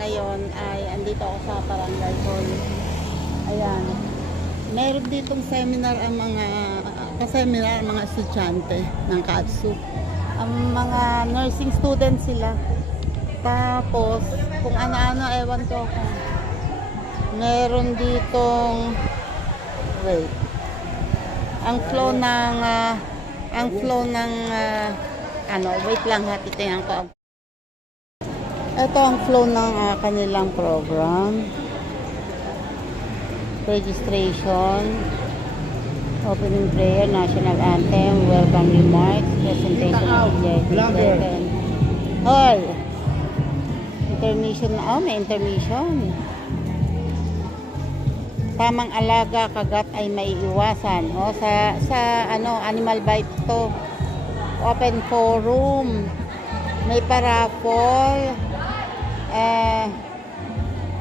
ngayon ay andito ako sa Barangay Hall. Ayan. Meron ditong seminar ang mga kaseminar ang mga estudyante ng KADSU. Ang mga nursing students sila. Tapos, kung ano-ano, ewan ko kung meron ditong wait. Ang flow ng wait lang ha, titingnan ko. Ito ang flow ng kanilang program. Registration, opening prayer, national anthem, welcome remarks, presentation of the Hoy! Intermission, may intermission. Tamang alaga, kagat ay maiiwasan. Sa animal bite to. Open forum. May paraffol.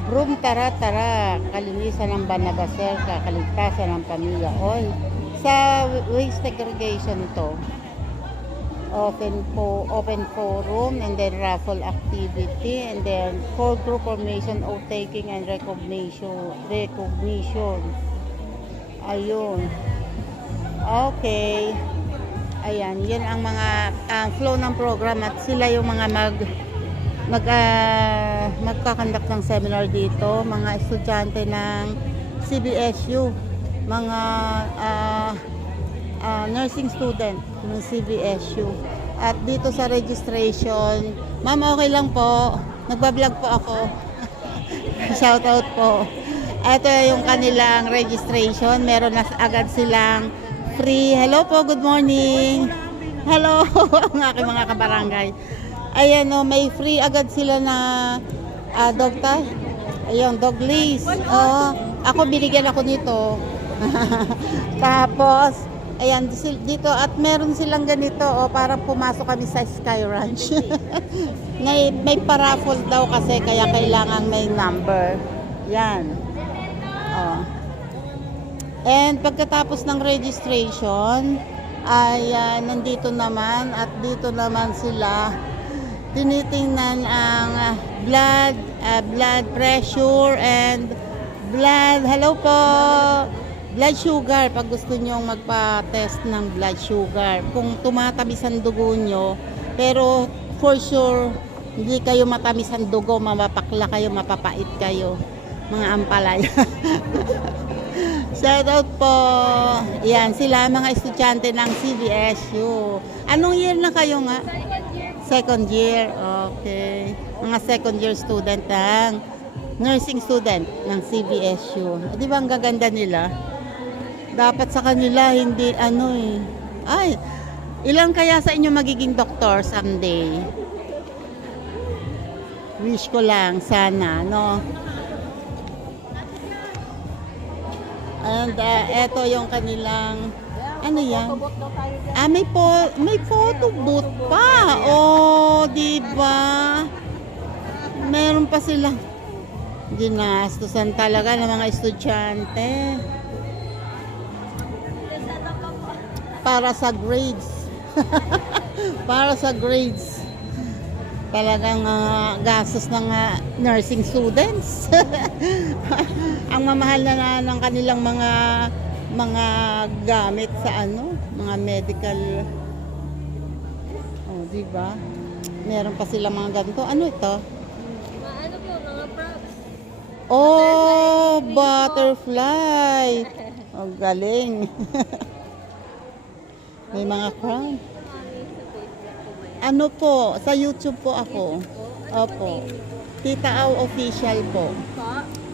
Room tara-tara. Kalinisan ng Banabaserka. Kaligtasan ng pamilya. Sa waste segregation to. Open forum, and then raffle activity, and then core group formation, oath taking and recognition. Ayun. Okay. Ayan, yun ang mga flow ng program at sila yung mga magkakandak ng seminar dito, mga estudyante ng CBSU, mga nursing student ng CBSU. At dito sa registration, ma'am, okay lang po, nagbablog po ako. Shout out po. Ito yung kanilang registration, meron na agad silang free. Hello po, good morning. Hello, ang aking mga kabarangay. Ayan may free agad sila na dog tie. Ayun, dog leash. Ako binigyan ako nito. Tapos ayan, dito at meron silang ganito para pumasok kami sa Sky Ranch. may paraffol daw kasi kaya kailangan may number. Yan. And pagkatapos ng registration ay nandito naman at dito naman sila tinitingnan ang blood pressure and blood. Hello po. Blood sugar, pag gusto nyo magpa-test ng blood sugar. Kung tumatamis ang dugo nyo, pero for sure, hindi kayo matamis ang dugo, mapapakla kayo, mapapait kayo. Mga ampalaya. Shout out po. Yan, sila mga estudyante ng CBSU. Anong year na kayo nga? Second year. Okay. Mga second year student ng nursing student ng CBSU. Di ba ang gaganda nila? Dapat sa kanila hindi Ay, ilan kaya sa inyo magiging doktor someday? Wish ko lang sana, no? And eto yung kanilang yan? May photo booth pa. Di ba? Meron pa sila. Ginastusan talaga ng mga estudyante. Para sa grades. Para sa grades. Talagang gastos ng nursing students. Ang mamahal na ng kanilang mga gamit sa mga medical. Di ba? Meron pa sila mga ganito. Ano ito? Mga props. Butterfly. Galing. May mga crown. Ano po? Sa YouTube po ako. Opo. Tita Au Official po.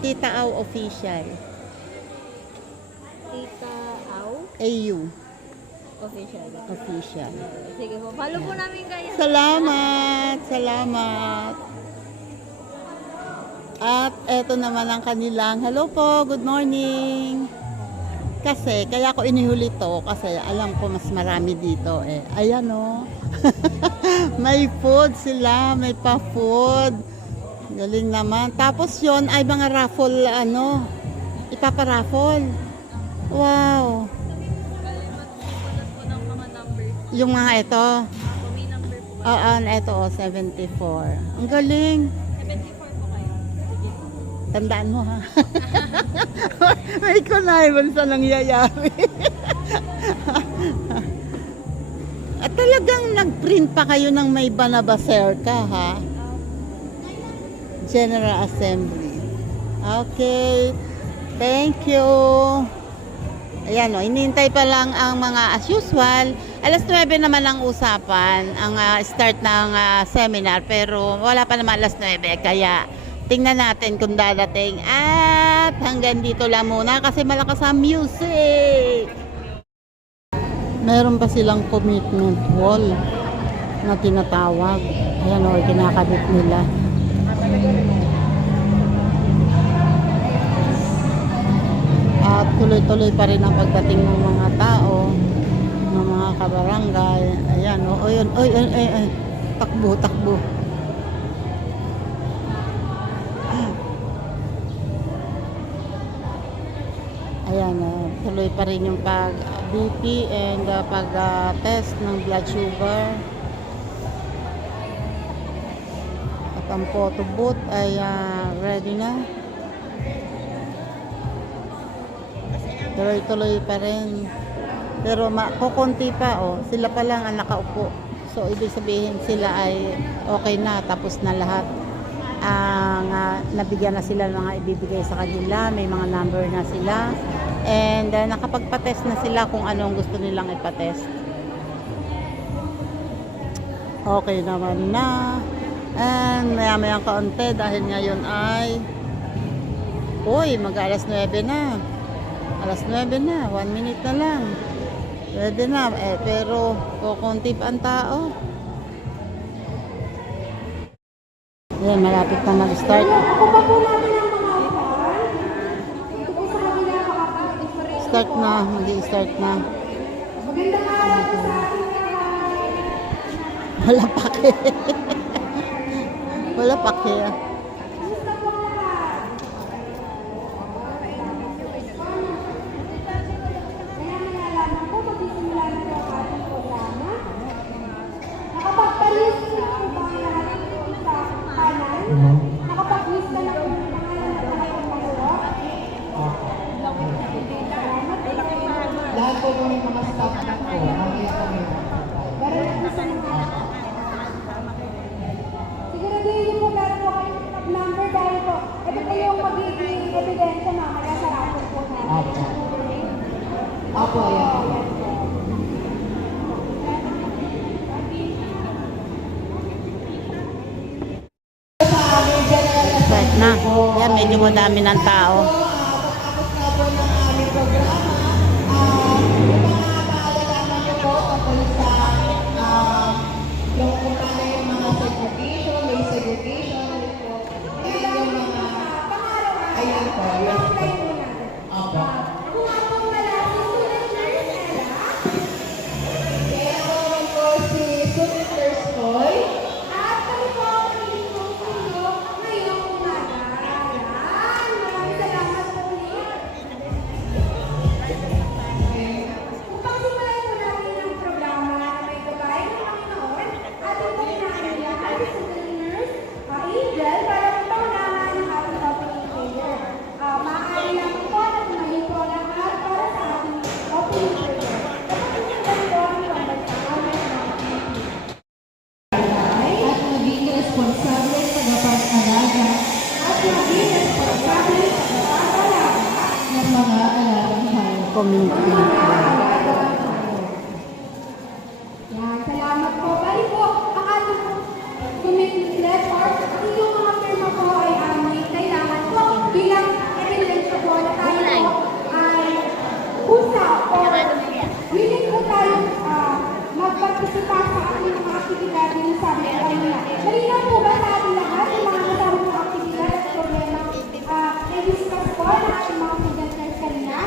Tita Au Official. Tita Au? AU. Official. Official. Sige po. Follow po namin kayo. Salamat. At eto naman ang kanilang, hello po, good morning. Kasi, kaya ako inihuli to kasi alam ko mas marami dito Ayan may food sila, may pa-food. Galing naman. Tapos yon ay mga raffle, ipaparaffle. Wow. Yung mga ito. Ito 74. Ang galing. 74 po. Tandaan mo ha. May connivan sa nangyayari. At talagang nag-print pa kayo ng may Banabaserka ha. General Assembly. Okay. Thank you. Ayan o, inintay pa lang ang mga as usual. Alas 9 naman ang usapan, ang start ng seminar. Pero wala pa naman alas 9. Kaya tingnan natin kung dadating. At hanggang dito lang muna kasi malakas ang music. Meron pa silang commitment wall na tinatawag. Ayan o, kinakabit nila. At tuloy-tuloy pa rin ang pagdating ng mga tao, ng mga kabarangay. Ayan, o yun, oy, takbo. Ayan, tuloy pa rin yung pag-BP and pag-test ng blood sugar. At ang photo booth ay ready na. Tuloy-tuloy pa rin. Pero kukunti pa, oh. Sila pa lang ang nakaupo. So, ibig sabihin sila ay okay na. Tapos na lahat. Nabigyan na sila ng mga ibibigay sa kanila. May mga number na sila. And nakapagpa-test na sila kung anong gusto nilang ipatest. Okay naman na. And maya-maya kaunti dahil ngayon ay mag-alas 9 na. Alas 9 na, 1 minute na lang. Pwede na, pero kukunti pa ang tao. Yan, malapit na mag-start. Start na, mag-i-start na. Wala pake. Wala pake. Nakapag-lista na po ng mga lahat po ng mga staff na po. Siguraduhin niyo po meron po kayong staff number dahil po ito po yung magiging ebidensya mamaya sa rato po natin. Opo, yan. Start na. Yan, medyo madami ng tao. Community. Yan, salamat po. Bali po, ang ating commitment letter at yung mga firma po ay may kailangan po bilang evidence po na tayo po ay usap o willing po tayo magpartisipa sa ating mga aktibidad din sa ating kanila. Malinaw po ba sa ating lahat yung mga kasama mga aktibidad at problema na discuss po ng ating mga student nurse kanina?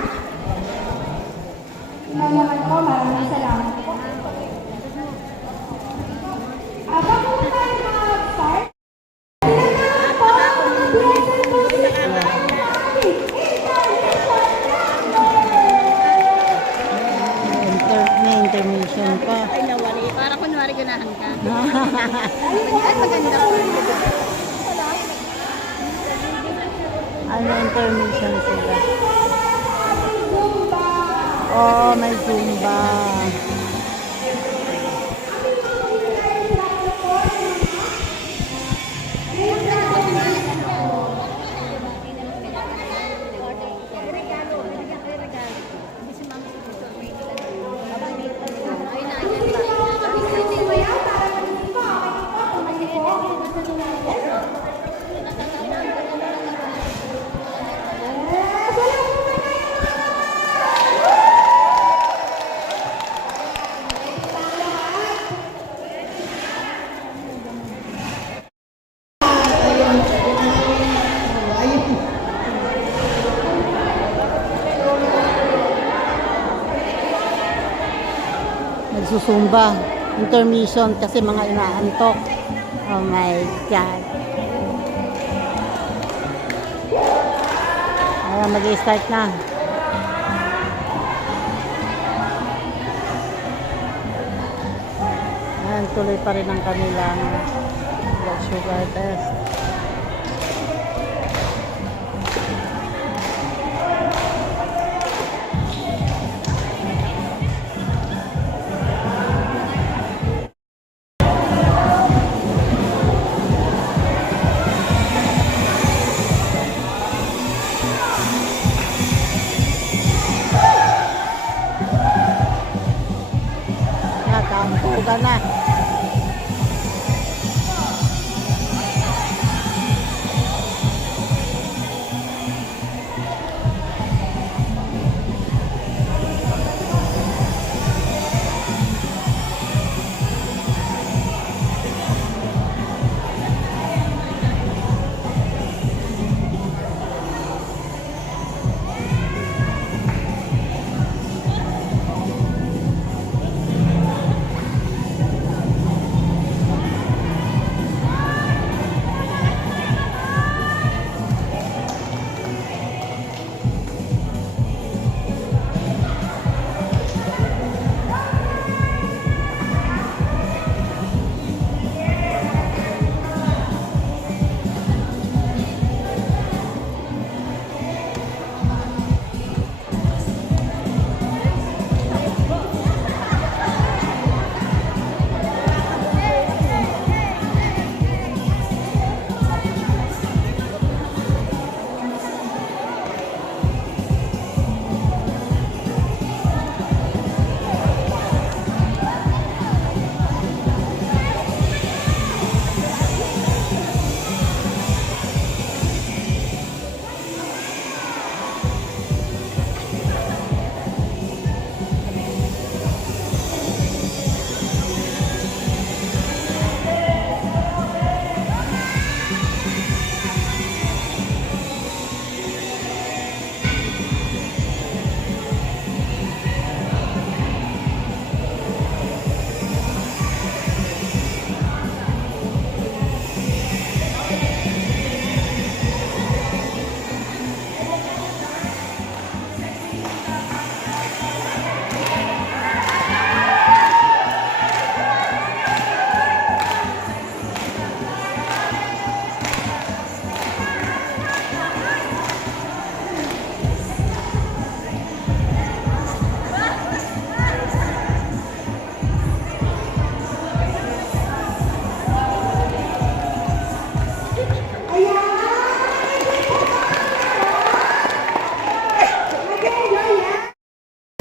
Ano, intermission sila. Zumba. Oo, may Zumba. Nagsusumba. Intermission kasi mga inaantok. Oh my God. Ayan, mag-i-start na. Ayan, tuloy pa rin ang kanilang blood sugar test. Nakampo ka na.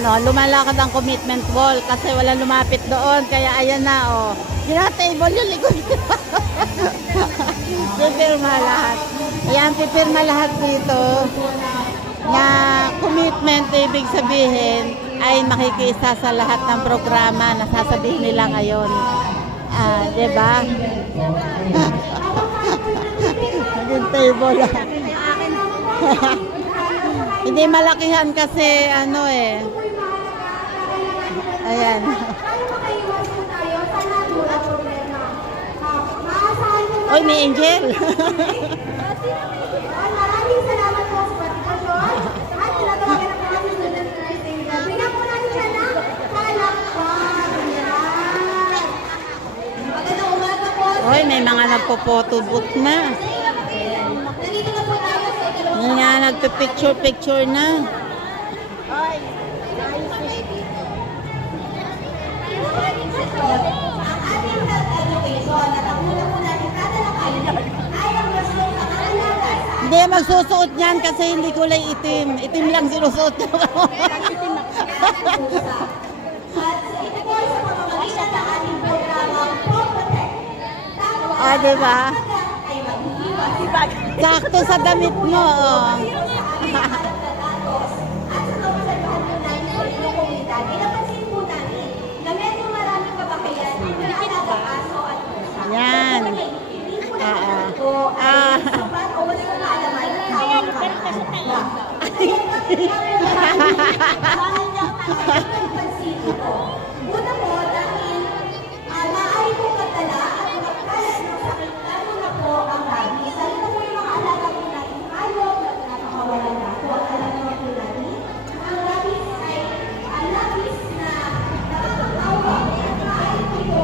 No, lumalakad ang commitment wall kasi wala lumapit doon. Kaya ayan na, oh. Ginatable yung likod. Pipirma lahat. Ayan, pipirma lahat dito. Na commitment, ibig sabihin, ay makikisa sa lahat ng programa na sasabihin nila ngayon. Diba? Naging table. Hindi malakihan kasi ano eh. Ayan. Oy, may angel. Maraming salamat po sa partisipasyon at tinatawagan ang mga student nurse angel. Bigyan po natin siya ng palakpak. Magandang umaga po. Oy, may mga nagpo-photo booth na. Nandito na po tayo sa ikalawang Yan nga, nagpipicture-picture na. Hindi, magsusuot niyan kasi hindi kulay itim. Itim lang sinusuot niya. Ah, di ba? Sakto sa damit mo. Oh. Yan. Ah. Una po, dahil maaari po katala at magkalat ng sakit, lalo na po ang rabies. Lalo na po yung mga alaga po natin hayop at napakawalan na po. Alam naman po natin, ang rabies ay rabies na nakakatawa at maaari po ito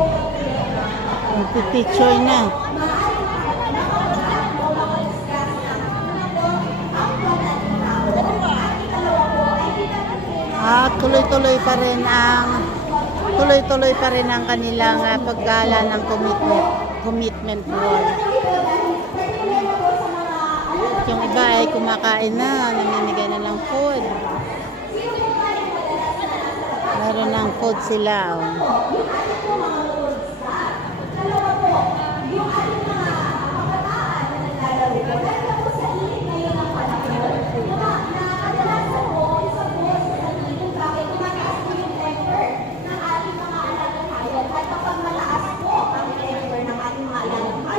Nagpipicture na. maaari po nakakawalan o makalisgas na una po ang balat ng tao. At ikalawa po ay Ah, tuloy-tuloy pa rin ang kanilang paggala ng commitment wall. Yung iba ay kumakain na, namimigay na ng food. Meron ng food sila. Oh.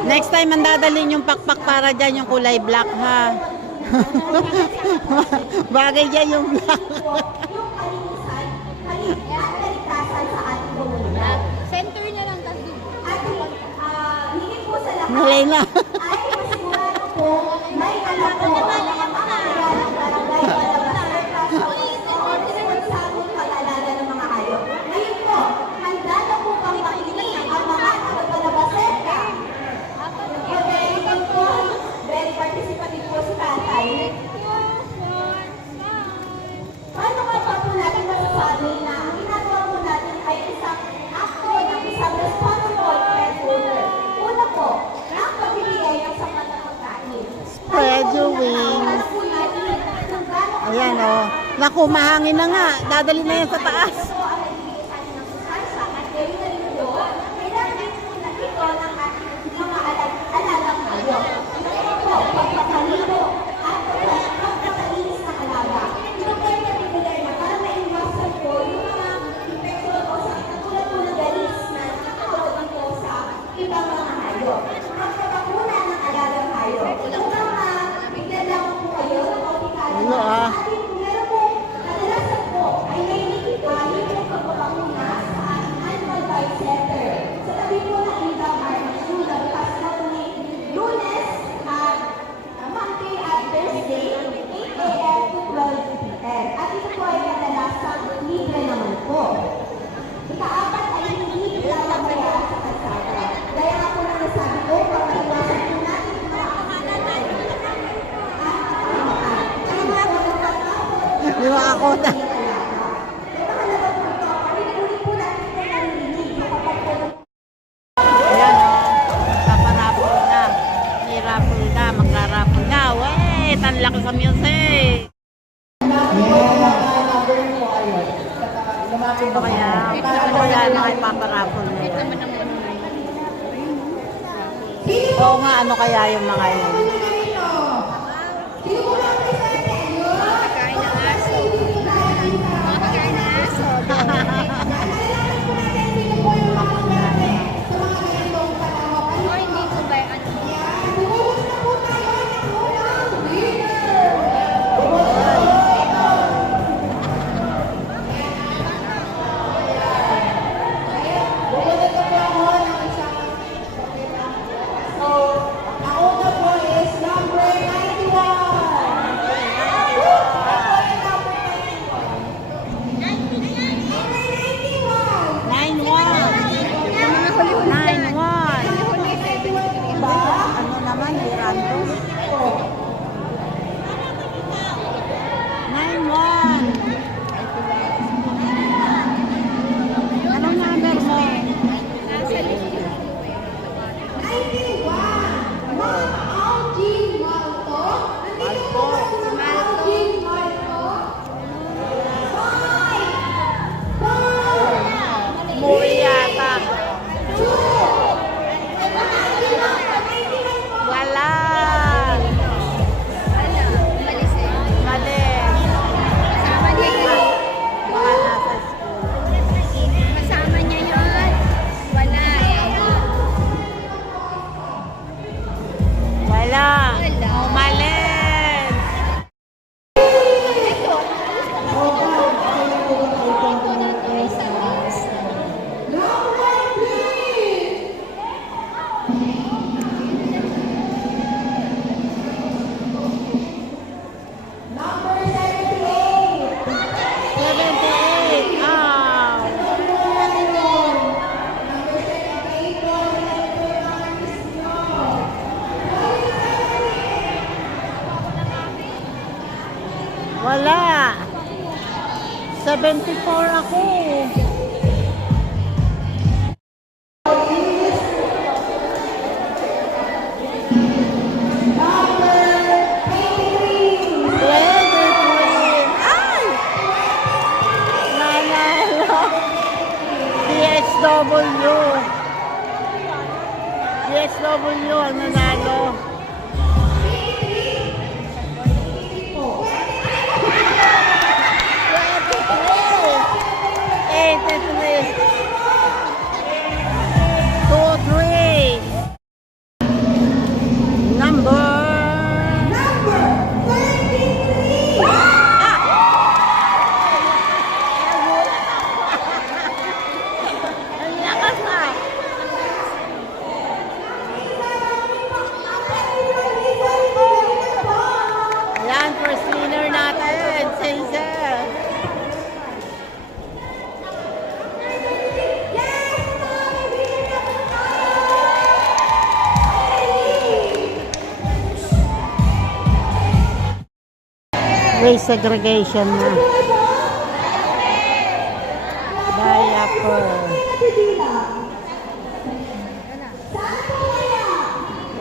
Next time, mandadalhin yung pakpak para dyan yung kulay black, ha? Bagay dyan yung black. Center niya lang kasi. Nalay na. Very participative po si tatay. Paano nga pa po natin masasabi na ang ginagawa po natin ay isang akto ng isang responsible breadwinner? Una po, ang pagbibigay ng sapat na pagkain. Spread your wings. Alam po natin kung gaano Ayan, oh. Naku, mahangin na nga. Dadali na yan sa taas. ito ang nagbibigay sa atin ng sustansya at gawin na rin ito, kailangan din po na ito ng ating mga alagang hayop. Ito po, pagpakalito at pagpapalinis ng alaga. Ito po ay particular na para maiwasan po yung mga infection o sakit na tulad po ng galis na nakakawalan po sa ibang mga hayop. Ang pagpapuna ng alagang hayop. Kung bigyan lang po kayo ng opikala Ano, ah? meron po, kadalasan po ay may hindi pagpapakuna sa Animal Bite Center. Sa tabi po ng Indang RSU, nagpas na po ni Lunes at Monday at Thursday, 8 a.m. to 12 p.m. At ito po ay kadalasan libre naman po. Ikaapat ay hindi lalagaya sa kalsada. Gaya nga po nang nasabi ko, pagkaiwasan po natin yung mga kamanan Yung mga kota. Ayan, oh. Paparapol na. May raffle na. Magra-raffle na. Wait! Ang laki sa music! Ano kaya na kay paparapol na yun? Oo nga, ano kaya yung mga yun? Or hindi ko ba ano? So, ang una po is Wala. 74 ako. Ay! Nanalo. DSW. DSW ang nanalo. Number 33! ang lakas na. Ayan, first winner natin, Cesar. Race segregation na. Diaper.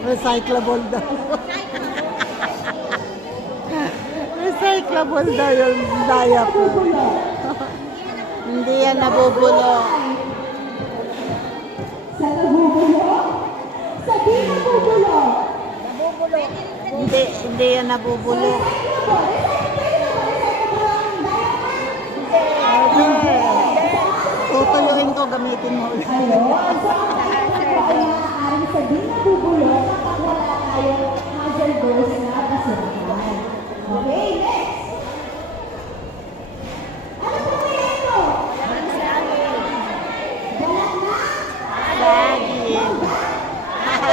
Recyclable daw. Recyclable daw yung diaper. Hindi yan nabubulok. Sa nabubulok? Sabi nabubulok. Hindi yan nabubulok. Okay. Tutuyuin ko, gamitin mo ulit. Ayun. So, ang ay maaaring sabihin na bubulok kapag wala tayong hazardous na basurahan. Okay, next. Ano po kaya ito? Wala na? Saging.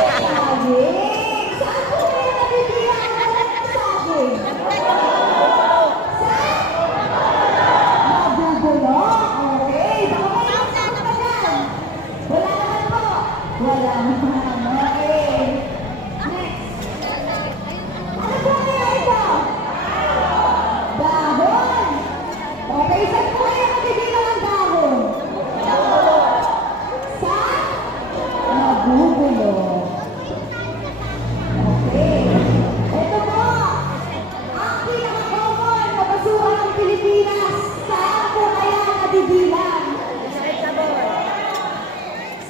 Saging. Saan po kaya nabibilang ang saging? Sa nabubulok. Okay. Baka may isang pa dyan. Wala naman po. Wala naman. Okay. Next. Ano po kaya ito? Dahon. Okay, saan po kaya nabibilang ang dahon? Sa nabubulok. Okay. Ito po. Ang pinaka-common na basura ng Pilipinas. Saan po kaya nabibilang?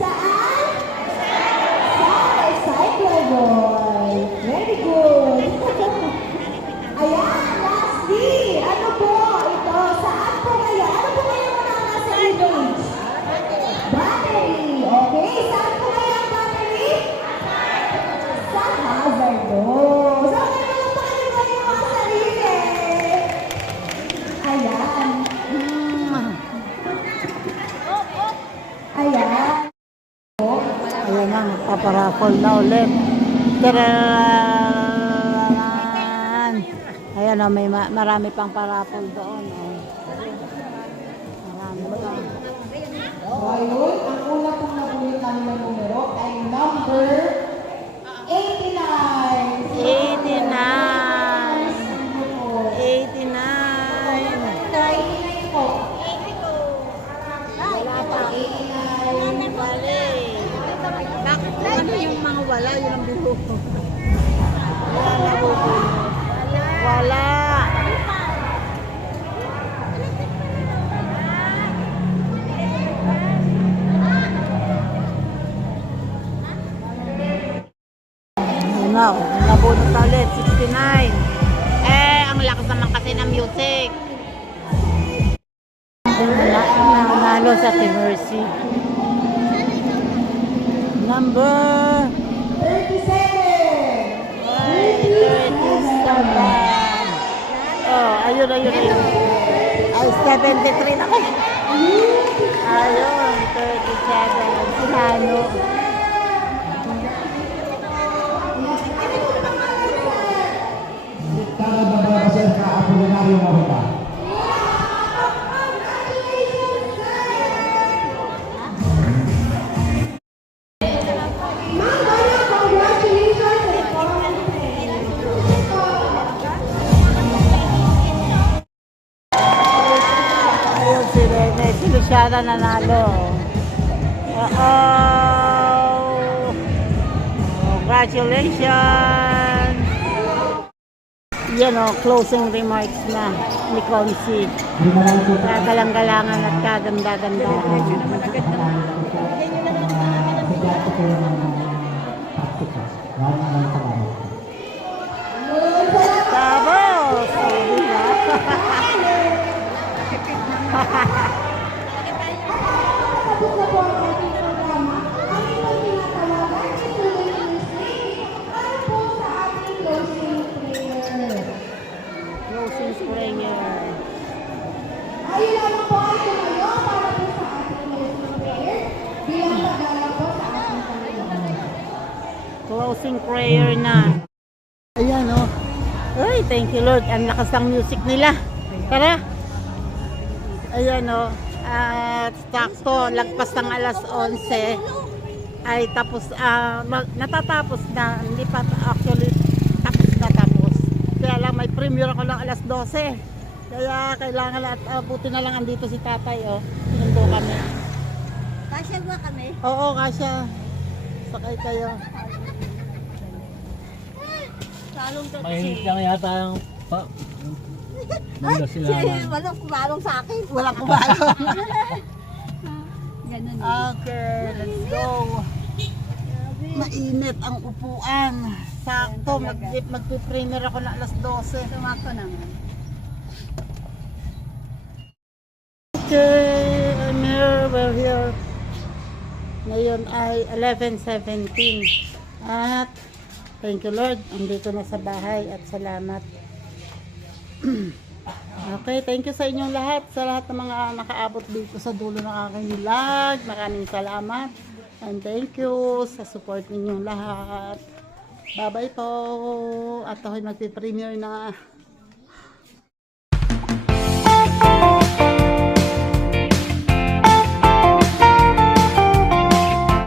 Saan? Sa recyclable. Very good. Ayan, lastly. Ano po ito? Saan po kaya? Ano po kaya mga nasa image? Battery. Okay, saan po kaya ang battery? Sa hazardous. So, ano pa kayo yung mga sarili? Ayan. Ayan. Ayan na, magpaparapol na ulit. Tararan! Ayan na, may marami pang parapol doon. Oh. Marami pa. So, ayun, ang una pong nabulit namin ng numero ay number 89. 89. 89. 89 po. Wala pa. 89. Mali. Bakit ano yung mga wala? Yun ang buho ko. Wala na buho. Wala. Ano, nabunot na ulit, 69. Ang lakas naman kasi ng music. Nanalo sa Team Mercy. Number 37. ay, 37. Oh, ayun. Ay, 73 na kayo. Ayun, 37. Si Hano. Tara ba kasi ka-Apolinario Mahula? Ma'am, Donna, congratulations. siya na nanalo. Congratulations! Yan o, closing remarks na ni Consi. Kagalang-galangan at kaganda-gandahan. Tapos! Sabi na. Tapos na po ang ating programa. Ang inyong tinatawagan ay tuloy ng streaming. Ano po sa ating closing prayer? Closing prayer. Ayun lamang po ay tumayo para po sa ating closing prayer. Bilang pagdala po sa ating Panginoon. Closing prayer na. Ayan o. Ay, thank you Lord. Ang lakas ng music nila. Tara. Ayan o. At sakto, lagpas ng alas 11 ay tapos, natatapos na. Hindi pa actually tapos. Kaya lang may premiere ako lang alas 12. Kaya kailangan at buti na lang andito si tatay o. Sinundo kami. Kasya ba kami? Oo, kasya. Sakay kayo. Salong ka Mahilig lang yata yung Mula sila lang. Walang kumalong sa akin. Walang kumalong. Ganun. Okay, let's go. Mainit ang upuan. Sakto, magpiprimer ako na alas 12. Sumako naman. Okay, I'm here, we're here. Ngayon ay 11:17. At thank you Lord, andito na sa bahay at salamat. Okay, thank you sa inyong lahat, sa lahat ng mga nakaabot dito sa dulo ng aking vlog. Maraming salamat. And thank you sa support ninyong lahat. Bye-bye po. At ako'y magpipremiere na.